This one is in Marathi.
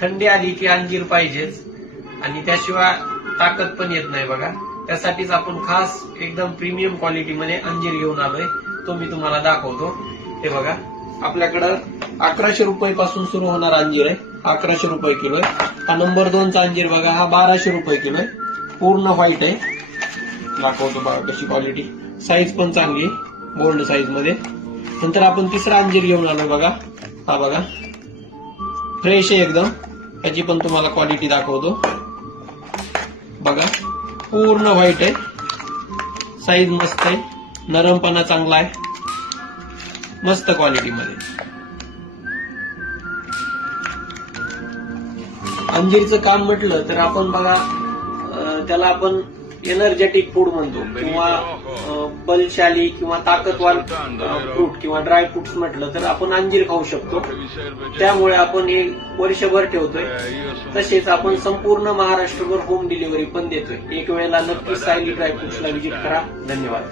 थंडी आली की अंजीर पाहिजेच आणि त्याशिवाय ताकद पण येत नाही बघा. त्यासाठीच आपण खास एकदम प्रीमियम क्वालिटीमध्ये अंजीर घेऊन आलोय. तो मी तुम्हाला दाखवतो. हे बघा, आपल्याकडं 1100 रुपये पासून सुरू होणार अंजीर आहे. 1100 रुपये किलो आहे. हा नंबर 2चा अंजीर बघा, हा 1200 रुपये किलो आहे. पूर्ण व्हाईट आहे. दाखवतो बघा कशी क्वालिटी, साईज पण चांगली आहे, बोल्ड साईज मध्ये. नंतर आपण तिसरा अंजीर घेऊन आलोय बघा. हा बघा, फ्रेश आहे एकदम. त्याची पण तुम्हाला क्वालिटी दाखवतो बघा. पूर्ण व्हाईट आहे, साईज मस्त आहे, नरमपणा चांगला आहे, मस्त क्वालिटी मध्ये. अंजीरचं काम म्हटलं तर आपण बघा, त्याला आपण एनर्जेटिक फूड म्हणतो किंवा बलशाली किंवा ताकदवान फ्रूट किंवा ड्राय फ्रुट्स म्हटलं तर आपण अंजीर खाऊ शकतो. त्यामुळे आपण हे वर्षभर ठेवतोय. तसेच आपण संपूर्ण महाराष्ट्रभर होम डिलिव्हरी पण देतोय. एक वेळेला नक्की सायली ड्राय फ्रुट्सला व्हिजिट करा. धन्यवाद.